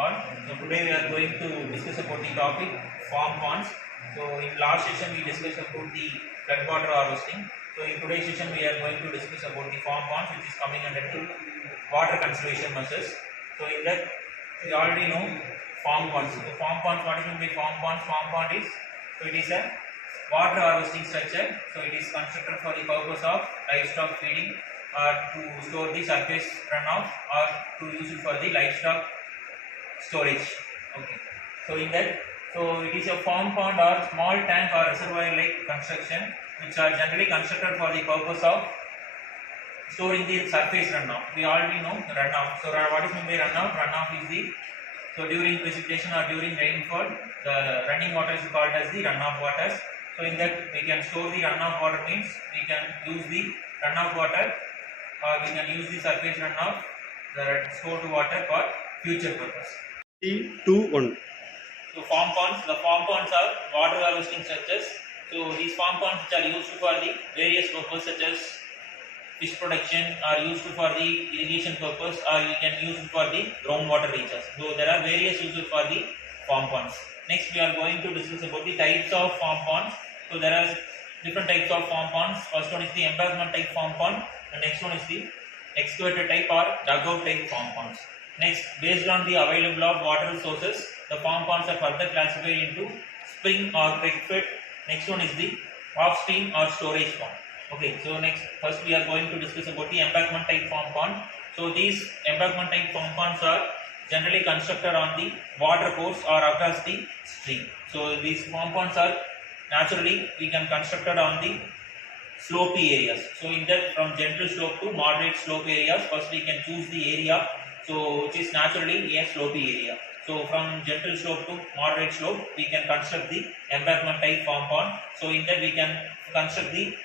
all. So today we are going to discuss about the topic farm ponds. So in last session we discussed about the floodwater harvesting. So in today's session we are going to discuss about the farm ponds, which is coming under the water conservation measures. So in that we already know farm ponds. So farm ponds, what is meant by farm ponds? Farm pond is, so it is a water harvesting structure. So it is constructed for the purpose of livestock feeding or to store the surface runoff or to use it for the livestock storage. Okay. So in that, so it is a farm pond or small tank or reservoir like construction which are generally constructed for the purpose of storing the surface runoff. We already know runoff. So what is meant by runoff? Runoff is the, so during precipitation or during rainfall, the running water is called as the runoff waters. So in that we can store the runoff water, means we can use the runoff water or we can use the surface runoff, the stored water for future purpose. 3, 2, 1. So farm ponds, the farm ponds are water harvesting structures. So these farm ponds which are used for the various purposes such as fish production, are used for the irrigation purpose, or you can use it for the groundwater recharge. So there are various uses for the farm ponds. Next we are going to discuss about the types of farm ponds. So there are different types of farm ponds. First one is the embankment type farm pond, and next one is the excavator type or dugout type farm ponds. Next, based on the available of water sources, the farm ponds are further classified into spring or creek fed. Next one is the off stream or storage pond. Okay, so next, first we are going to discuss about the embankment type farm pond. So these embankment type farm ponds are generally constructed on the water course or across the stream. So these farm ponds are naturally we can constructed on the slopey areas. So in that, from gentle slope to moderate slope areas, first we can choose the area, so which is naturally a slopey area. So from gentle slope to moderate slope, we can construct the embankment type farm pond. So in that we can construct the,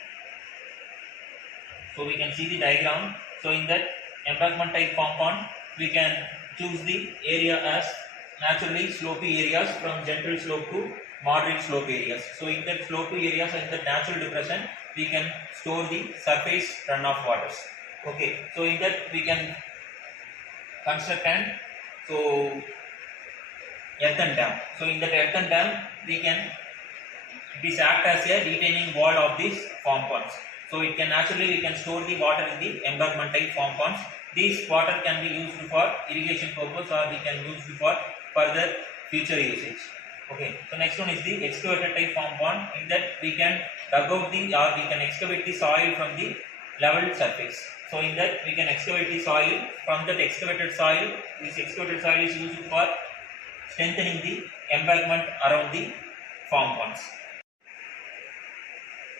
so we can see the diagram. So in that embankment type farm pond, we can choose the area as naturally slopey areas from gentle slope to moderate slope areas. So in that slopey areas and the natural depression, we can store the surface runoff waters. Okay, so in that we can construct an earthen dam. So in that earthen dam, we can, it is act as a retaining wall of these farm ponds. So it can naturally we can store the water in the embankment type farm ponds. These water can be used for irrigation purpose or we can use for further future usage. Okay, so next one is the excavator type farm pond. In that we can dug out the or we can excavate the soil from the level surface. So in that we can excavate the soil. From that excavated soil, this excavated soil is used for strengthening the embankment around the farm ponds.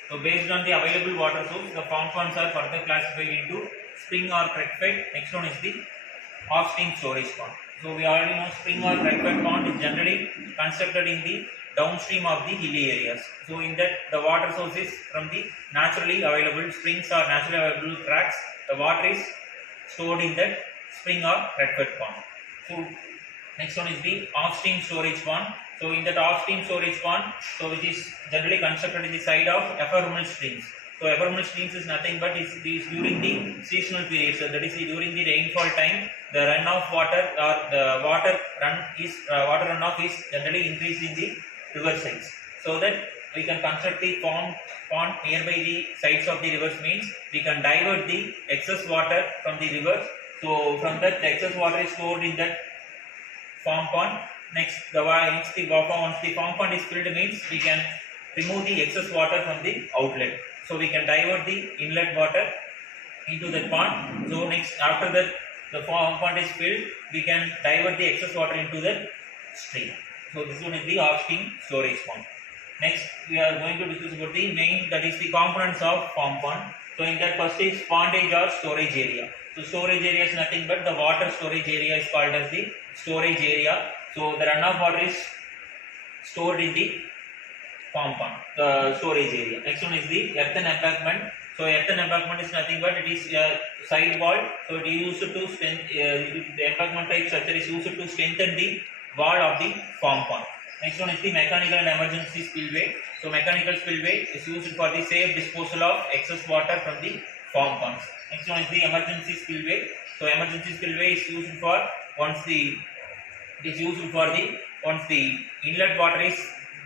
So based on the available water source, the farm ponds are further classified into spring or creek fed. Next one is the off stream storage pond. So we already know spring or creek fed pond is generally constructed in the downstream of the hilly areas. So in that the water source is from the naturally available springs or naturally available cracks. The water is stored in that spring or creek fed pond. So next one is the off stream storage pond. So in that off stream storage pond, so which is generally constructed in the side of ephemeral streams. So ephemeral streams is nothing but is during the seasonal period. So that is during the rainfall time, the runoff water or the water runoff is generally increased in the river sides. So that we can construct the pond nearby the sides of the rivers, means we can divert the excess water from the rivers. So from that the excess water is stored in that farm pond. Next, once the farm pond is filled, means we can remove the excess water from the outlet. So we can divert the inlet water into that pond. So next, after that the farm pond is filled, we can divert the excess water into the stream. So this one is the off stream storage pond. Next, we are going to discuss about the main, that is the components of farm pond. So in that, first is pondage or storage area. So storage area is nothing but the water storage area is called as the storage area. So the runoff water is stored in the farm pond, the storage area. Next one is the earthen embankment. So earthen embankment is nothing but it is a side wall. So it is used to the embankment type structure is used to strengthen the wall of the farm pond. Next one is the mechanical and emergency spillway. So mechanical spillway is used for the safe disposal of excess water from the farm ponds. Next one is the emergency spillway. So emergency spillway is used for once the it is used for the once the inlet water is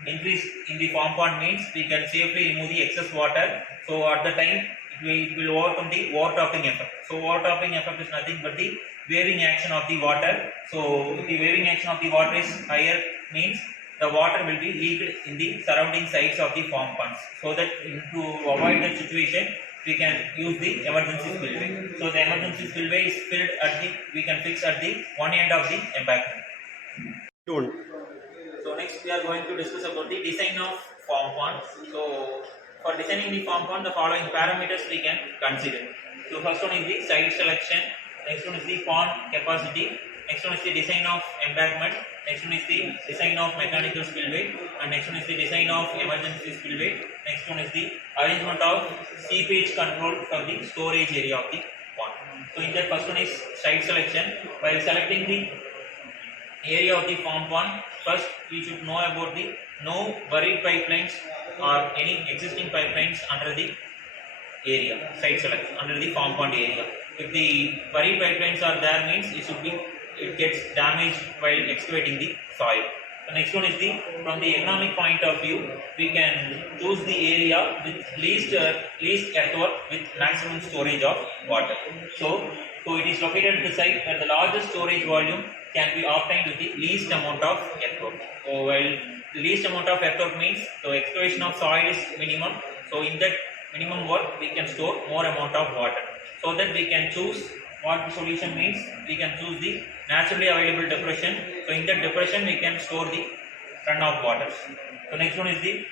increased in the farm pond means we can safely remove the excess water. So at the time it will overcome the overtopping effect. So overtopping effect is nothing but the waving action of the water. So if the waving action of the water is higher means the water will be leaked in the surrounding sides of the farm ponds. So that to avoid that situation we can use the emergency spillway. So the emergency spillway is filled at the we can fix at the one end of the embankment. 1. So next we are going to discuss about the design of farm pond. So for designing the farm pond, the following parameters we can consider. So first one is the site selection, next one is the pond capacity, next one is the design of embankment, next one is the design of mechanical spillway, and next one is the design of emergency spillway, next one is the arrangement of seepage control for the storage area of the pond. So in that first one is site selection. While selecting the area of the farm pond, first we should know about the no buried pipelines or any existing pipelines under the area, site selection under the farm pond area. If the buried pipelines are there means it gets damaged while excavating the soil. The next one is the from the economic point of view, we can choose the area with least earthwork with maximum storage of water. So it is located at the site where the largest storage volume can be obtained with the least amount of earthwork. So while the least amount of earthwork means the excavation of soil is minimum. So in that minimum work we can store more amount of water. So that we can choose what the solution means. We can choose the naturally available depression. So in that depression we can store the runoff waters. So next one is the